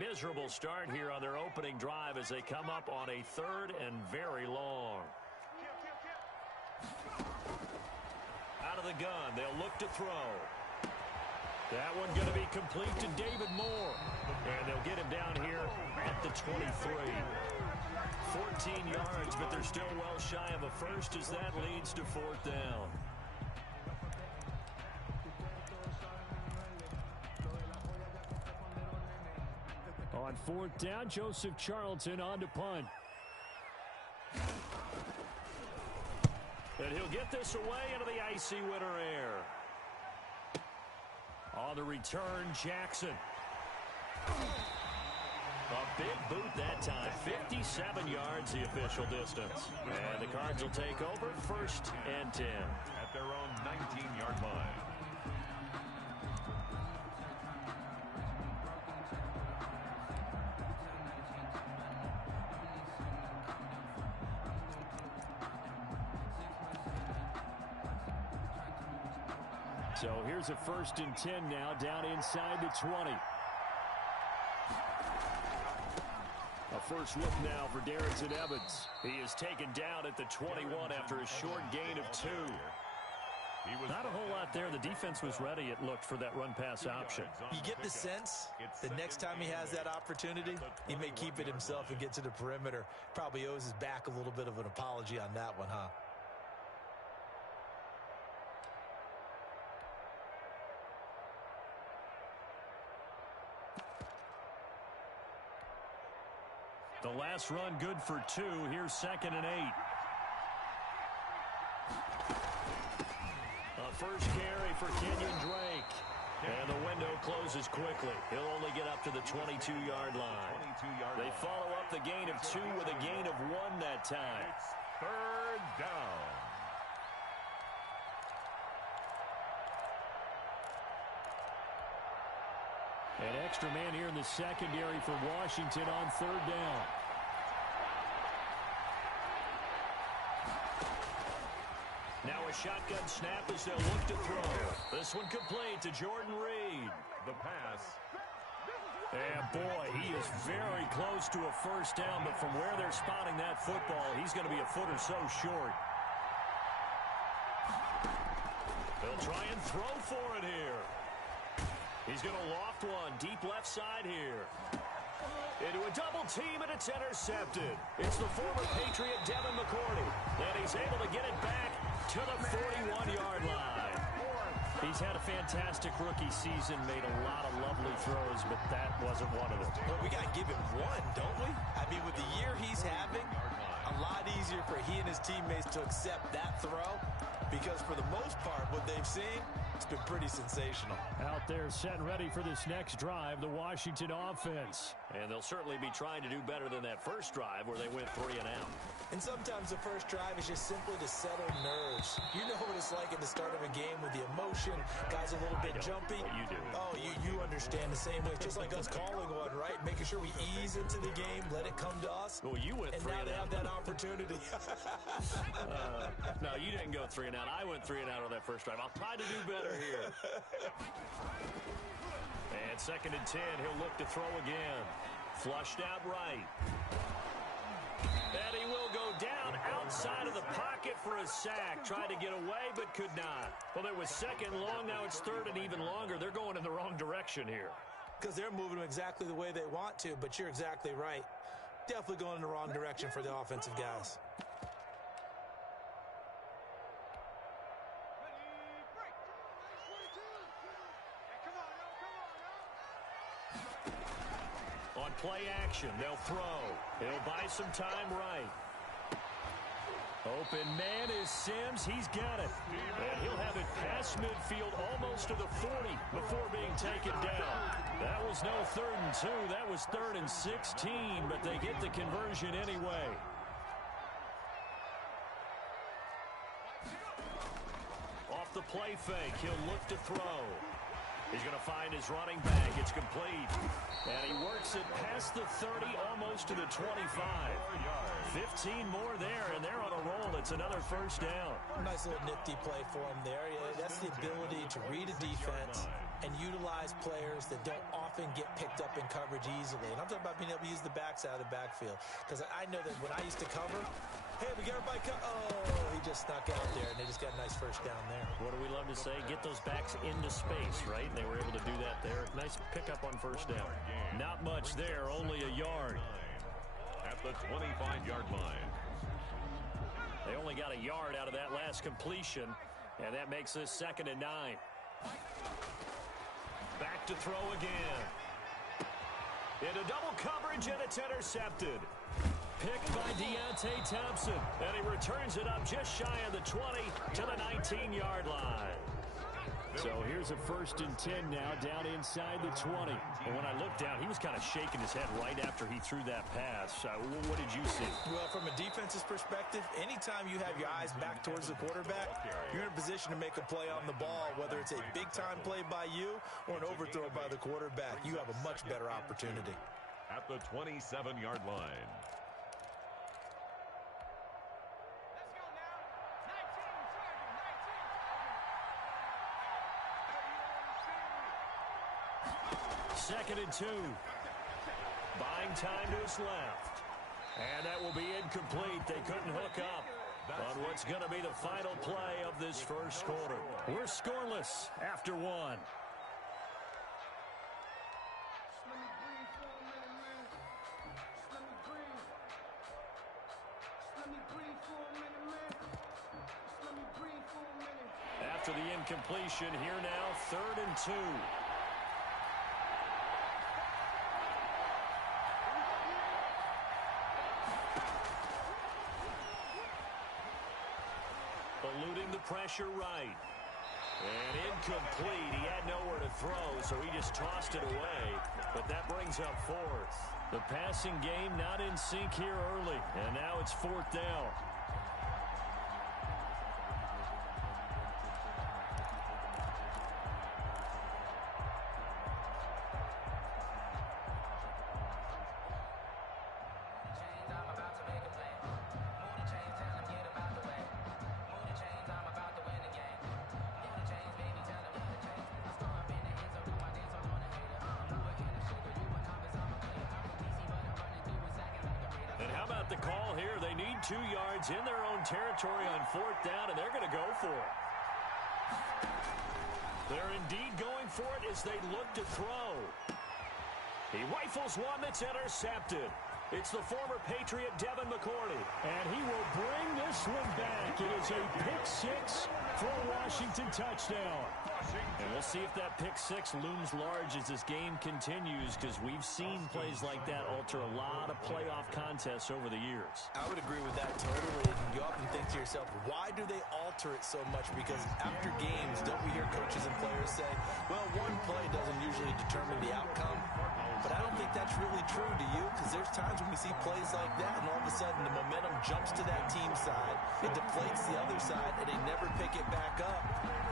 miserable start here on their opening drive as they come up on a 3rd and very long. Out of the gun, they'll look to throw. That one going to be complete to David Moore. And they'll get him down here at the 23. 14 yards, but they're still well shy of a first as that leads to 4th down. On 4th down, Joseph Charlton on to punt. And he'll get this away into the icy winter air. On the return, Jackson. A big boot that time. 57 yards the official distance. And the Cards will take over 1st and 10. At their own 19-yard line. So here's a 1st and 10 now, down inside the 20. A first look now for Darrington Evans. He is taken down at the 21 after a short gain of 2. Not a whole lot there. The defense was ready, it looked, for that run-pass option. You get the sense the next time he has that opportunity, he may keep it himself and get to the perimeter. Probably owes his back a little bit of an apology on that one, huh? The last run good for 2. Here's 2nd and 8. A first carry for Kenyon Drake. And the window closes quickly. He'll only get up to the 22-yard line. They follow up the gain of 2 with a gain of 1 that time. It's 3rd down. An extra man here in the secondary for Washington on 3rd down. Now a shotgun snap as they'll look to throw. This one complete to Jordan Reed. The pass. And boy, he is very close to a 1st down, but from where they're spotting that football, he's going to be a foot or so short. They'll try and throw for it here. He's going to loft one deep left side here. Into a double team, and it's intercepted. It's the former Patriot Devin McCourty, and he's able to get it back to the 41-yard line. He's had a fantastic rookie season, made a lot of lovely throws, but that wasn't one of them. Well, we got to give him one, don't we? I mean, with the year he's having, a lot easier for he and his teammates to accept that throw, because for the most part, what they've seen, it's been pretty sensational. Out there set and ready for this next drive, the Washington offense. And they'll certainly be trying to do better than that first drive where they went 3 and out. And sometimes the first drive is just simply to settle nerves. You know what it's like at the start of a game with the emotion. Guys a little bit jumpy. You do. Oh, you understand the same way. Just like us calling one, right? Making sure we ease into the game, let it come to us. Well, you went 3 and and now they out. have that opportunity. No, you didn't go 3 and out. I went 3 and out on that first drive. I'll try to do better here. And 2nd and 10, he'll look to throw again. Flushed out right. And he will go down outside of the pocket for a sack. Tried to get away, but could not. Well, it was 2nd long. Now it's 3rd and even longer. They're going in the wrong direction here. Because they're moving them exactly the way they want to, but you're exactly right. Definitely going in the wrong direction for the offensive guys. On play action, they'll throw. He'll buy some time right. Open man is Sims. He's got it. And he'll have it past midfield almost to the 40 before being taken down. That was no 3rd and 2. That was 3rd and 16, but they get the conversion anyway. Off the play fake, he'll look to throw. He's going to find his running back. It's complete. And he works it past the 30, almost to the 25. 15 more there, and they're on a roll. It's another 1st down. Nice little nifty play for him there. Yeah, that's the ability to read a defense, and utilize players that don't often get picked up in coverage easily. And I'm talking about being able to use the backside of the backfield. Because I know that when I used to cover, hey, we get everybody he just snuck out there, and they just got a nice first down there. What do we love to say? Get those backs into space, right? And they were able to do that there. Nice pickup on first down. Not much there, only a yard. At the 25-yard line. They only got a yard out of that last completion, and that makes this 2nd and 9. Back to throw again. Into double coverage, and it's intercepted. Picked by DTownsend, and he returns it up just shy of the 20 to the 19-yard line. So here's a 1st and 10 now, down inside the 20. And when I looked down, he was kind of shaking his head right after he threw that pass. What did you see? Well, from a defense's perspective, anytime you have your eyes back towards the quarterback, you're in a position to make a play on the ball, whether it's a big-time play by you or an overthrow by the quarterback. You have a much better opportunity. At the 27-yard line. Second and 2. Buying time to his left. And that will be incomplete. They couldn't hook up on what's going to be the final play of this first quarter. We're scoreless after 1. After the incompletion, here now, 3rd and 2. Eluding the pressure right. And incomplete. He had nowhere to throw, so he just tossed it away. But that brings up 4th. The passing game not in sync here early. And now it's 4th down. The call here, they need 2 yards in their own territory on 4th down, and they're going to go for it. They're indeed going for it as they look to throw. He rifles one that's intercepted. It's the former Patriot Devin McCourty. And he will bring this one back. It is a pick-6 for a Washington touchdown. And we'll see if that pick-6 looms large as this game continues, because we've seen plays like that alter a lot of playoff contests over the years. I would agree with that totally. And you often think to yourself, why do they alter it so much? Because after games, don't we hear coaches and players say, well, one play doesn't usually determine the outcome? But I don't think that's really true, do you? Because there's times when we see plays like that, and all of a sudden the momentum jumps to that team side, it deflates the other side, and they never pick it back up.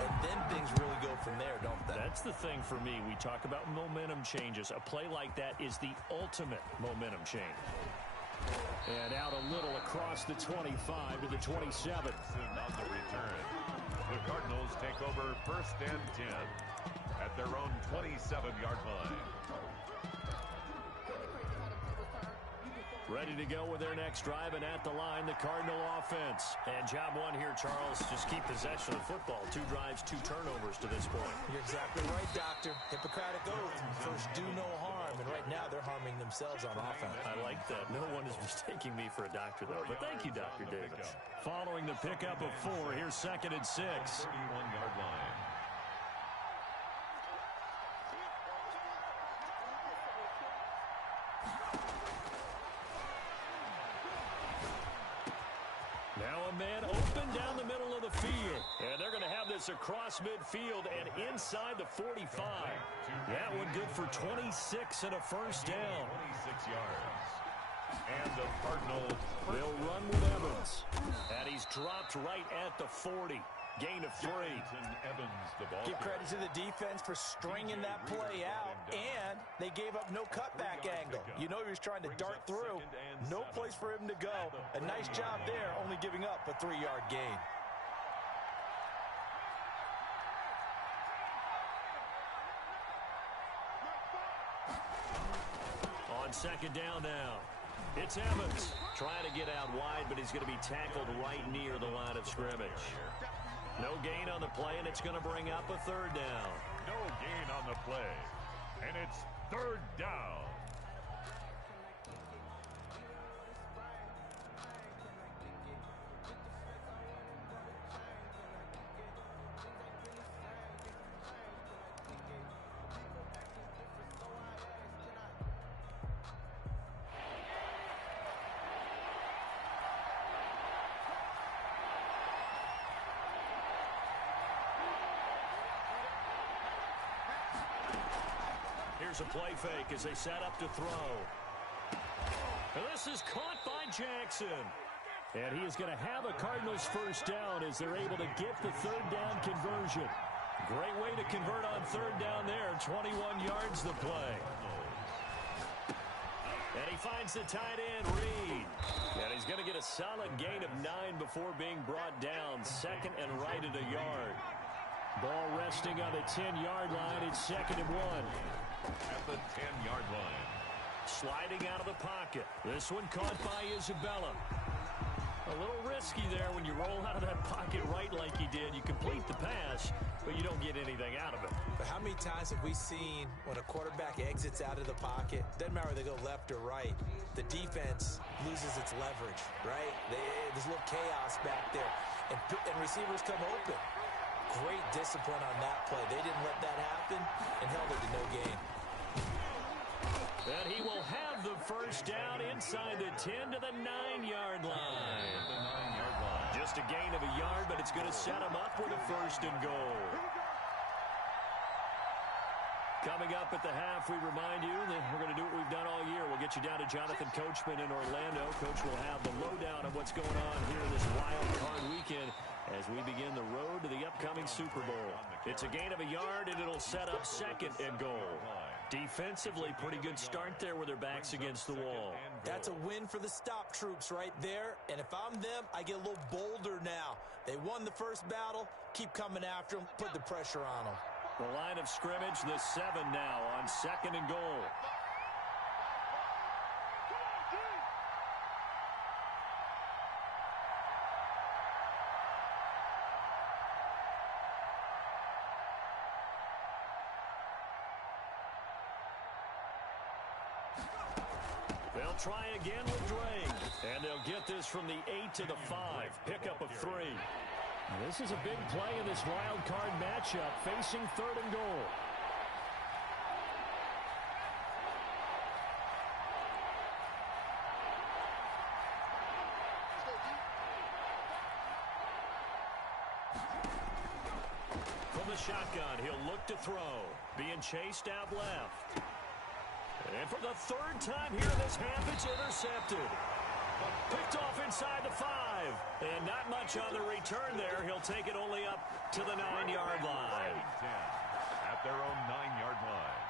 And then things really go from there, don't they? That's the thing for me. We talk about momentum changes. A play like that is the ultimate momentum change. And out a little across the 25 to the 27. On the return, the Cardinals take over 1st and 10 at their own 27-yard line. Ready to go with their next drive, and at the line, the Cardinal offense. And job one here, Charles, just keep possession of the football. 2 drives, 2 turnovers to this point. You're exactly right, Doctor. Hippocratic oath. First, do no harm. And right now, they're harming themselves on offense. I like that. No one is mistaking me for a doctor, though. But thank you, Dr. Davis. Following the pickup of 4, here's 2nd and 6. 31-yard line. Now a man open down the middle of the field. And they're going to have this across midfield and inside the 45. That one good for 26 and a first down. 26 yards. And the Cardinals will run with Evans. And he's dropped right at the 40. Gain of 3. Evans, the ball. Give credit to the defense for stringing that play out, and they gave up no cutback angle. You know he was trying to dart through. No place for him to go. A nice job there, only giving up a 3-yard gain. on second down now. It's Evans trying to get out wide, but he's going to be tackled right near the line of scrimmage. No gain on the play, and it's going to bring up a third down. No gain on the play, and it's third down. Here's a play fake as they set up to throw. And this is caught by Jackson. And he is going to have a Cardinals first down as they're able to get the third down conversion. Great way to convert on third down there. 21 yards the play. And he finds the tight end, Reed. And he's going to get a solid gain of 9 before being brought down. Second and right at a yard. Ball resting on the 10-yard line. It's second and 1. At the 10-yard line. Sliding out of the pocket. This one caught by Isabella. A little risky there when you roll out of that pocket right like he did. You complete the pass, but you don't get anything out of it. But how many times have we seen when a quarterback exits out of the pocket, doesn't matter whether they go left or right, the defense loses its leverage, right? There's a little chaos back there, and receivers come open. Great discipline on that play. They didn't let that happen and held it to no gain. And he will have the first down inside the 10 to the 9-yard line. Just a gain of a yard, but it's going to set him up with a first and goal. Coming up at the half, we remind you that we're going to do what we've done all year. We'll get you down to Jonathan Coachman in Orlando. Coach will have the lowdown of what's going on here in this wild card weekend as we begin the road to the upcoming Super Bowl. It's a gain of a yard, and it'll set up second and goal. Defensively, pretty good start there with their backs against the wall. That's a win for the stop troops right there. And if I'm them, I get a little bolder now. They won the first battle. Keep coming after them. Put the pressure on them. The line of scrimmage, the 7 now on second and goal. They'll try again with Drake. And they'll get this from the 8 to the 5. Pickup of 3. This is a big play in this wild card matchup, facing third and goal. From the shotgun, he'll look to throw. Being chased out left. And for the third time here in this half, it's intercepted. Picked off inside the 5. And not much on the return there. He'll take it only up to the 9-yard line. At their own 9-yard line.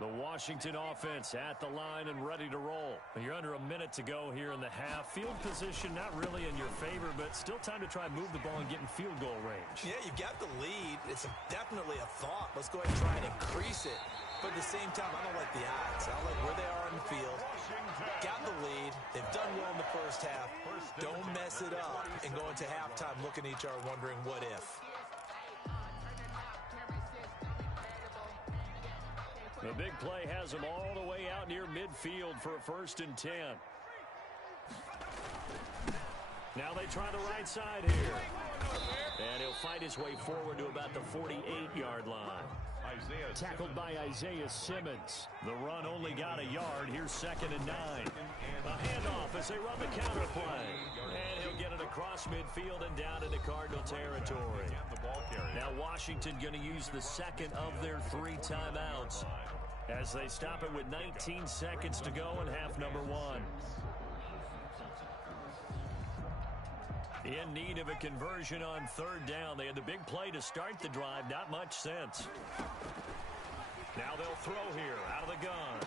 The Washington offense at the line and ready to roll. You're under a minute to go here in the half. Field position not really in your favor, but still time to try and move the ball and get in field goal range. Yeah, you've got the lead. It's definitely a thought. Let's go ahead and try and increase it. But at the same time, I don't like the odds. I don't like where they are on the field. Got the lead. They've done well in the first half. Don't mess it up and go into halftime looking at each other wondering what if. The big play has him all the way out near midfield for a first and 10. Now they try the right side here. And he'll fight his way forward to about the 48-yard line. Tackled by Isaiah Simmons. The run only got a yard. Here's second and 9. A handoff as they run the counter play. And he'll get it across midfield and down into Cardinal territory. Now Washington going to use the second of their 3 timeouts as they stop it with 19 seconds to go in half number 1. In need of a conversion on third down. They had the big play to start the drive. Not much sense. Now they'll throw here out of the gun.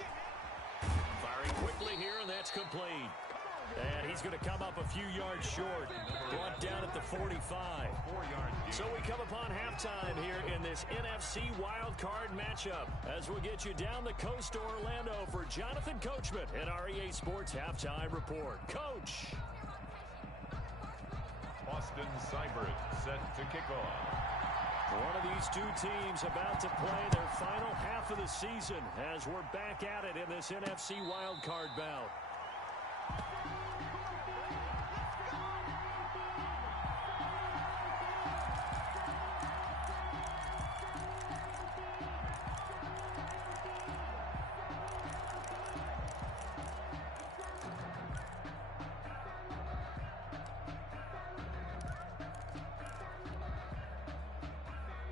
That's complete. And he's going to come up a few yards short. Brought down at the 45. 4-yard gain. So we come upon halftime here in this NFC wildcard matchup as we'll get you down the coast to Orlando for Jonathan Coachman at our EA Sports Halftime Report. Coach. Austin Seibert set to kick off. One of these two teams about to play their final half of the season as we're back at it in this NFC wildcard bout.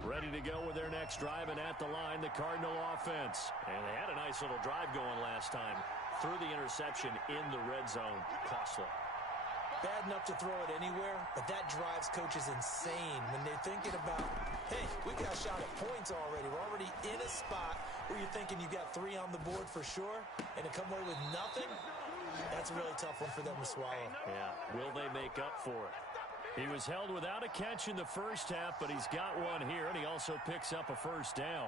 Ready to go with their next drive, and at the line, the Cardinal offense. And they had a nice little drive going last time. Threw the interception in the red zone. Costly. Bad enough to throw it anywhere, but that drives coaches insane when they're thinking about, hey, we got a shot at points already. We're already in a spot where you're thinking you got 3 on the board for sure, and to come away with nothing, that's a really tough one for them to swallow. Yeah, will they make up for it? He was held without a catch in the first half, but he's got one here, and he also picks up a first down.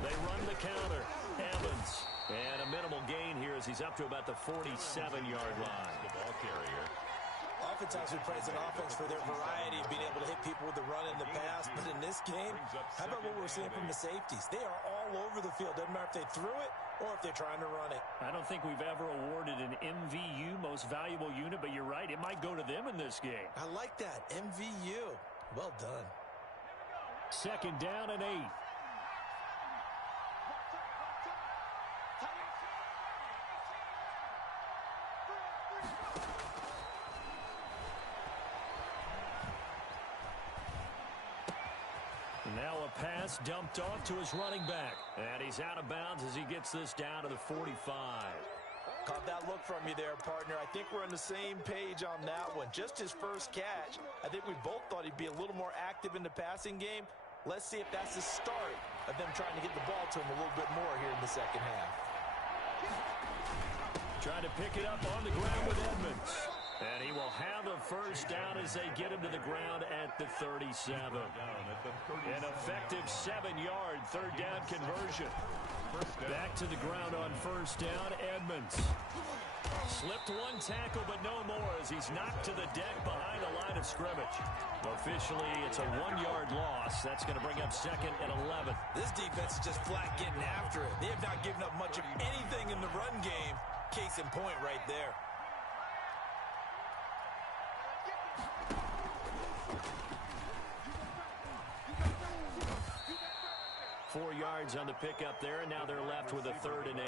They run the counter. Evans. And a minimal gain here as he's up to about the 47-yard line. The ball carrier. Oftentimes we praise an offense for their variety of being able to hit people with the run in the pass. But in this game, how about what we're seeing from the safeties? They are all over the field. Doesn't matter if they threw it or if they're trying to run it. I don't think we've ever awarded an MVU, most valuable unit, but you're right. It might go to them in this game. I like that. MVU. Well done. Second down and 8. Now a pass dumped off to his running back. And he's out of bounds as he gets this down to the 45. Caught that look from you there, partner. I think we're on the same page on that one. Just his first catch. I think we both thought he'd be a little more active in the passing game. Let's see if that's the start of them trying to get the ball to him a little bit more here in the second half. Trying to pick it up on the ground with Edmonds. And he will have a first down as they get him to the ground at the 37. An effective 7-yard third down conversion. Back to the ground on first down, Edmonds. Slipped one tackle, but no more as he's knocked to the deck behind the line of scrimmage. Officially, it's a 1-yard loss. That's going to bring up second and 11. This defense is just flat getting after it. They have not given up much of anything in the run game. Case in point right there. Four yards on the pickup there, and now they're left with a third and 8.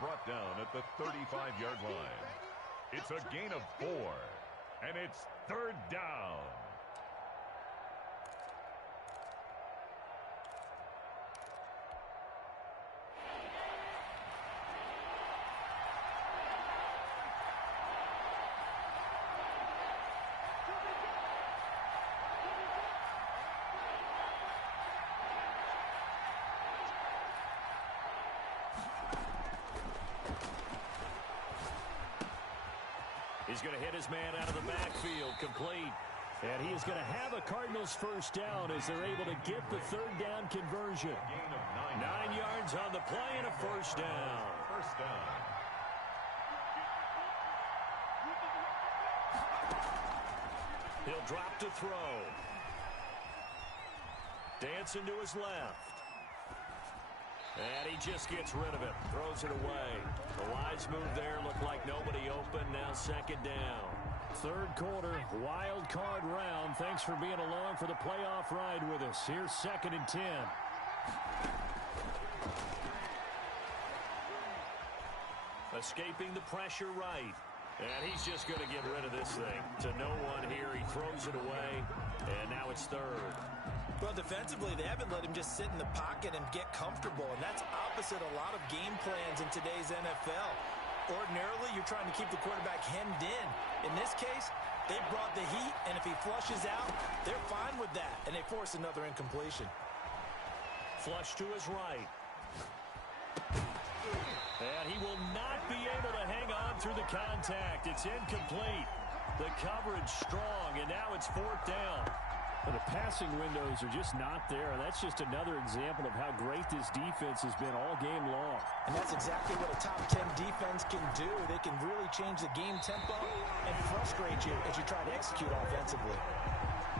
Brought down at the 35-yard line. It's a gain of 4, and it's third down. He's going to hit his man out of the backfield, complete. And he is going to have a Cardinals first down as they're able to get the third down conversion. 9 yards on the play and a first down. First down. He'll drop to throw. Dancing to his left. And he just gets rid of it. Throws it away. The wise move there. Looked like nobody open. Now second down. Third quarter, wild card round. Thanks for being along for the playoff ride with us. Here's second and 10. Escaping the pressure right. And he's just going to get rid of this thing. To no one here. He throws it away. And now it's third. Well, defensively, they haven't let him just sit in the pocket and get comfortable, and that's opposite a lot of game plans in today's NFL. Ordinarily, you're trying to keep the quarterback hemmed in. In this case, they brought the heat, and if he flushes out, they're fine with that, and they force another incompletion. flush to his right. And he will not be able to hang on through the contact. It's incomplete. The coverage strong, and now it's 4th down. Well, the passing windows are just not there, and that's just another example of how great this defense has been all game long. And that's exactly what a top 10 defense can do. They can really change the game tempo and frustrate you as you try to execute offensively.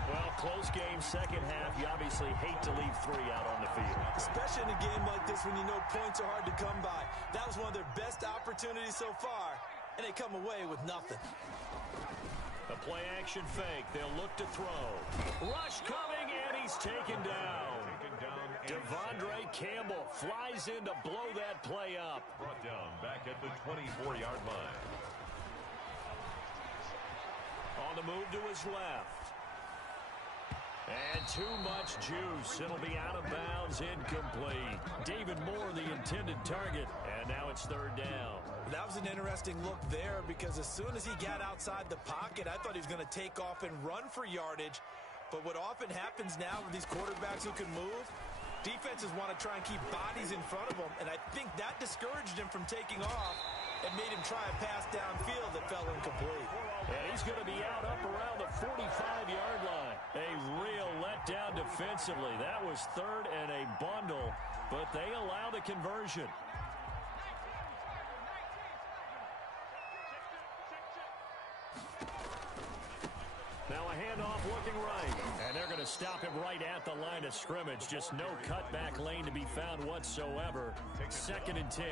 Well, close game, second half. You obviously hate to leave 3 out on the field. Especially in a game like this when you know points are hard to come by. That was one of their best opportunities so far, and they come away with nothing. A play-action fake. They'll look to throw. Rush coming, and he's taken down. Devondre Campbell flies in to blow that play up. Brought down back at the 24-yard line. On the move to his left. And too much juice. It'll be out of bounds, incomplete. David Moore, the intended target. And now it's 3rd down. That was an interesting look there because as soon as he got outside the pocket, I thought he was going to take off and run for yardage. But what often happens now with these quarterbacks who can move, defenses want to try and keep bodies in front of them. And I think that discouraged him from taking off and made him try a pass downfield that fell incomplete. And he's going to be out up around the 45-yard line. A real letdown defensively. That was 3rd and a bundle, but they allow the conversion. Now a handoff looking right. And they're going to stop him right at the line of scrimmage. Just no cutback lane to be found whatsoever. 2nd and 10.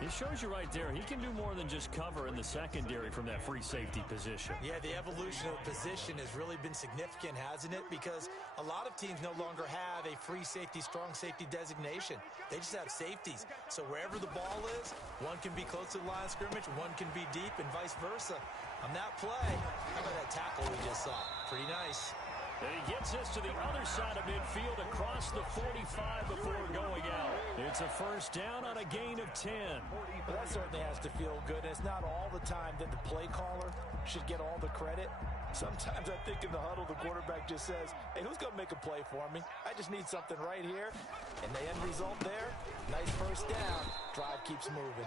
It shows you right there, he can do more than just cover in the secondary from that free safety position. Yeah, the evolution of the position has really been significant, hasn't it? Because a lot of teams no longer have a free safety, strong safety designation. They just have safeties. So wherever the ball is, one can be close to the line of scrimmage, one can be deep, and vice versa. On that play, how about that tackle we just saw? Pretty nice. And he gets us to the other side of midfield across the 45 before going out. It's a 1st down on a gain of 10. Well, that certainly has to feel good. And it's not all the time that the play caller should get all the credit. Sometimes I think in the huddle, the quarterback just says, hey, who's going to make a play for me? I just need something right here. And the end result there, nice 1st down. Drive keeps moving.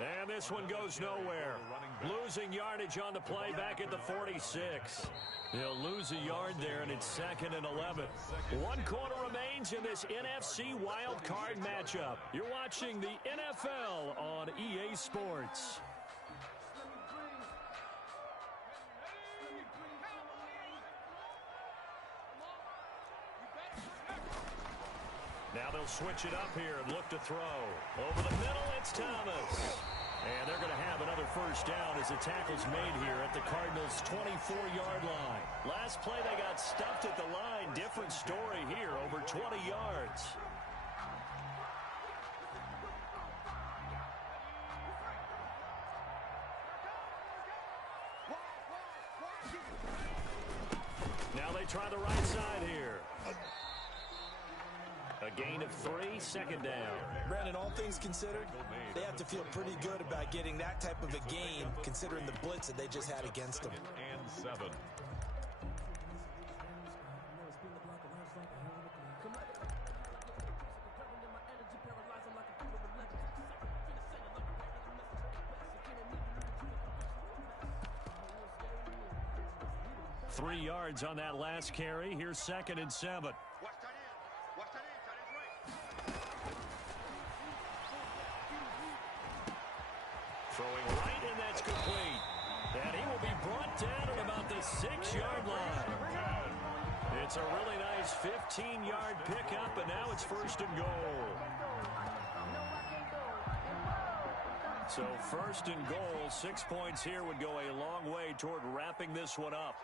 And this one goes nowhere. Losing yardage on the play back at the 46. He'll lose a yard there, and it's 2nd and 11. 1 quarter remains in this NFC Wild Card matchup. You're watching the NFL on EA Sports. Now they'll switch it up here and look to throw. Over the middle, it's Thomas. And they're going to have another 1st down as the tackle's made here at the Cardinals' 24-yard line. Last play, they got stuffed at the line. Different story here, over 20 yards. Now they try the right side here. A gain of 3, 2nd down. Brandon, all things considered, they have to feel pretty good about getting that type of a gain, considering the blitz that they just had against them. And 7. Three yards on that last carry. Here's 2nd and 7. Throwing right, and that's complete. And he will be brought down at about the 6-yard line. It's a really nice 15-yard pickup, and now it's 1st and goal. So 1st and goal, 6 points here would go a long way toward wrapping this one up.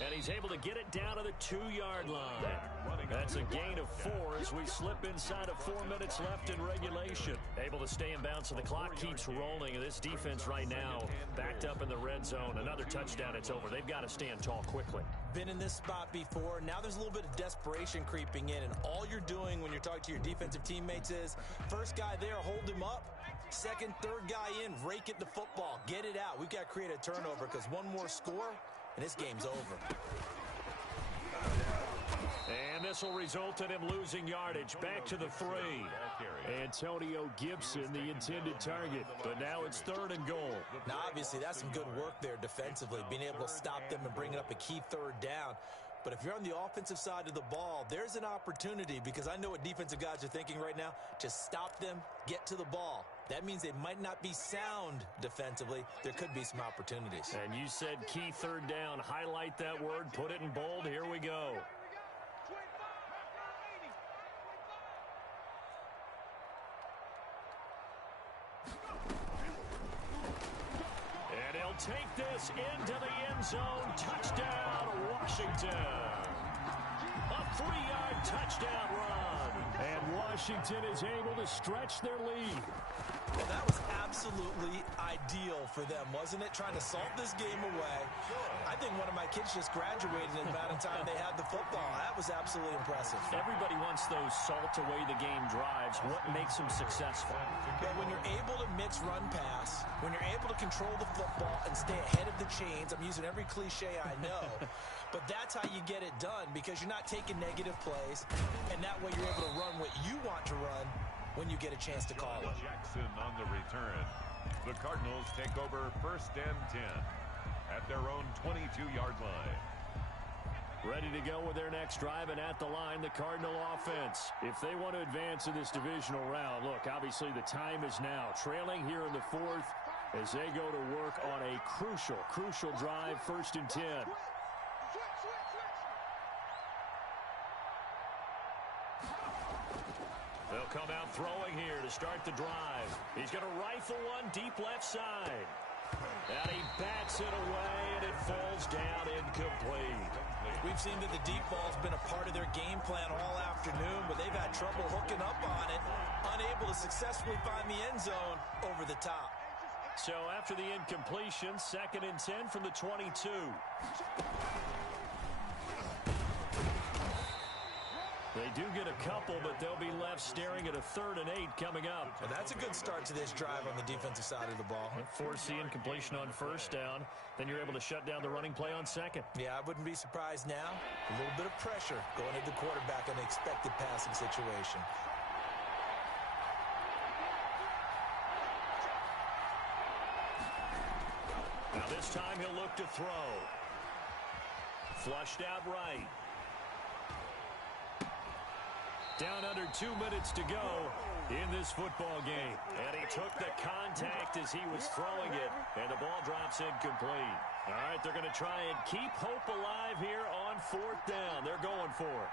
And he's able to get it down to the 2-yard line. That's a gain of 4 as we slip inside of 4 minutes left in regulation. Able to stay in bounds, so the clock keeps rolling. And this defense right now backed up in the red zone. Another touchdown, it's over. They've got to stand tall quickly. Been in this spot before. Now there's a little bit of desperation creeping in. And all you're doing when you're talking to your defensive teammates is, first guy there, hold him up. Second, third guy in, rake at the football. Get it out. We've got to create a turnover because one more score, and this game's over. And this will result in him losing yardage. Back to the 3. Antonio Gibson, the intended target. But now it's 3rd and goal. Now, obviously, that's some good work there defensively, being able to stop them and bring it up a key 3rd down. But if you're on the offensive side of the ball, there's an opportunity, because I know what defensive guys are thinking right now. Just stop them, get to the ball. That means they might not be sound defensively. There could be some opportunities. And you said key 3rd down. Highlight that word, put it in bold. Here we go. And he'll take this into the end zone. Touchdown, Washington. A 3-yard touchdown run. And Washington is able to stretch their lead. Well, that was absolutely ideal for them, wasn't it? Trying to salt this game away. I think one of my kids just graduated in the amount of time they had the football. That was absolutely impressive. Everybody wants those salt away the game drives. What makes them successful? But when you're able to mix run pass, when you're able to control the football and stay ahead of the chains, I'm using every cliche I know, but that's how you get it done, because you're not taking negative plays, and that way you're able to run what you want to run when you get a chance to call it. Jackson on the return. The Cardinals take over 1st and 10 at their own 22-yard line. Ready to go with their next drive, and at the line, the Cardinal offense. If they want to advance in this divisional round, look, obviously the time is now. Trailing here in the 4th as they go to work on a crucial drive, 1st and 10. They'll come out throwing here to start the drive. He's going to rifle one deep left side. And he bats it away, and it falls down incomplete. We've seen that the deep ball's been a part of their game plan all afternoon, but they've had trouble hooking up on it, unable to successfully find the end zone over the top. So after the incompletion, 2nd and 10 from the 22. They do get a couple, but they'll be left staring at a 3rd and 8 coming up. Well, that's a good start to this drive on the defensive side of the ball. Force the incompletion on 1st down. Then you're able to shut down the running play on 2nd. Yeah, I wouldn't be surprised now. A little bit of pressure going at the quarterback on the expected passing situation. Now this time he'll look to throw. Flushed out right. Down under 2 minutes to go in this football game. And he took the contact as he was throwing it, and the ball drops incomplete. All right, they're going to try and keep hope alive here on 4th down. They're going for it.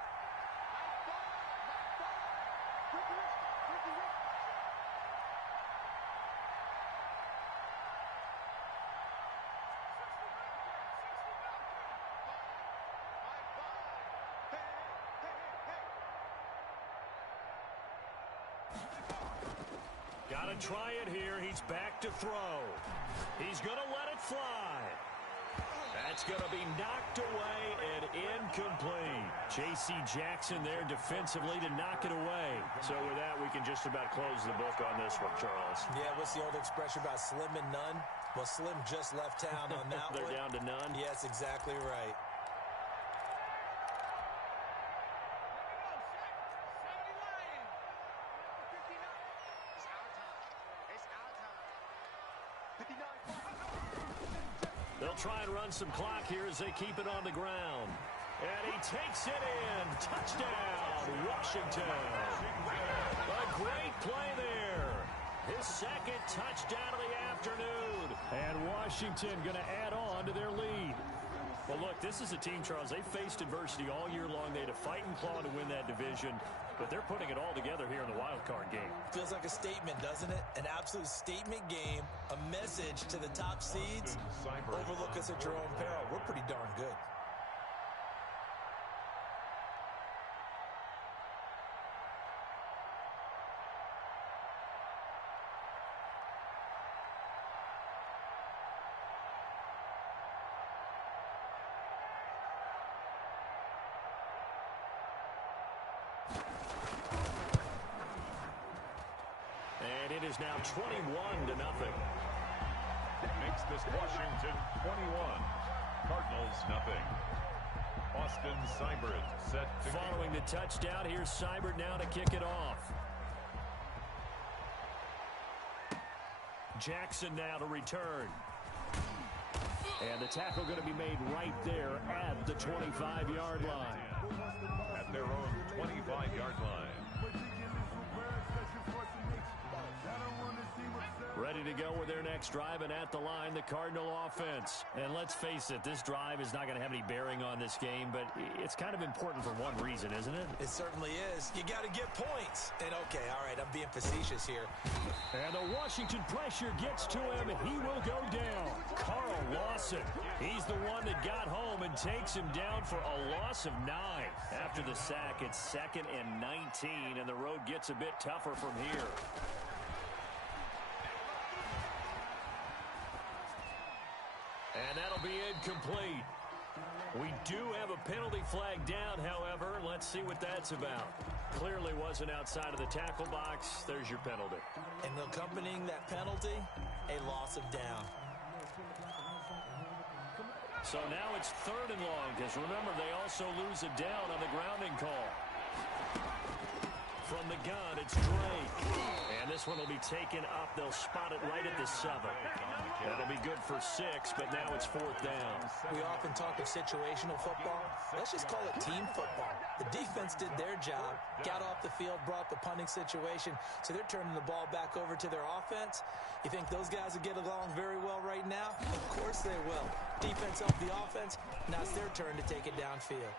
Got to try it here. He's back to throw. He's going to let it fly. That's going to be knocked away and incomplete. J.C. Jackson there defensively to knock it away. So with that, we can just about close the book on this one, Charles. Yeah, what's the old expression about slim and none? Well, Slim just left town on that one. They're down to none? Yes, exactly right. They'll try and run some clock here as they keep it on the ground. And he takes it in. Touchdown, Washington. A great play there. His 2nd touchdown of the afternoon. And Washington going to add on to their lead. Well, look, this is a team, Charles. They faced adversity all year long. They had to fight and claw to win that division. But they're putting it all together here in the wild card game. Feels like a statement, doesn't it? An absolute statement game. A message to the top seeds. Overlook us at your own peril. We're pretty darn good. And it is now 21-0. Makes this Washington 21. Cardinals nothing. Austin Seibert set to Following the touchdown, here's Seibert now to kick it off. Jackson now to return. And the tackle going to be made right there at the 25-yard line. At their own 25-yard line. Ready to go with their next drive, and at the line, the Cardinal offense. And let's face it, this drive is not going to have any bearing on this game, but it's kind of important for one reason, isn't it? It certainly is. You got to get points. And, okay, all right, I'm being facetious here. And the Washington pressure gets to him, and he will go down. Carl Lawson, he's the one that got home and takes him down for a loss of 9. After the sack, it's 2nd and 19, and the road gets a bit tougher from here. And that'll be incomplete. We do have a penalty flag down, however. Let's see what that's about. Clearly wasn't outside of the tackle box. There's your penalty. And accompanying that penalty, a loss of down. So now it's 3rd and long, because remember, they also lose a down on the grounding call. From the gun, it's Drake. And this one will be taken up. They'll spot it right at the 7. That'll be good for 6, but now it's 4th down. We often talk of situational football. Let's just call it team football. The defense did their job, got off the field, brought the punting situation, so they're turning the ball back over to their offense. You think those guys will get along very well right now? Of course they will. Defense helped the offense. Now it's their turn to take it downfield.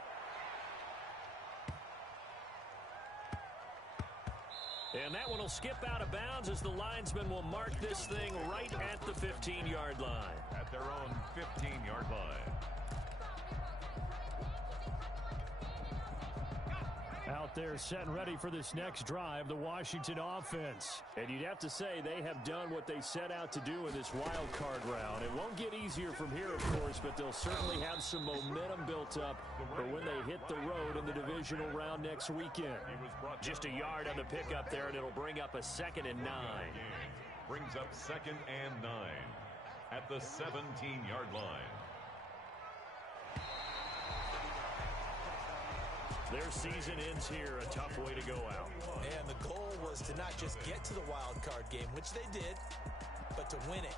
And that one will skip out of bounds as the linesman will mark this thing right at the 15-yard line. At their own 15-yard line. Out there set and ready for this next drive, the Washington offense. And you'd have to say they have done what they set out to do in this wild card round. It won't get easier from here, of course, but they'll certainly have some momentum built up for when they hit the road in the divisional round next weekend. Just a yard on the pickup there, and it'll bring up a 2nd and 9. Brings up 2nd and 9 at the 17-yard line. Their season ends here, a tough way to go out. And the goal was to not just get to the wild card game, which they did, but to win it.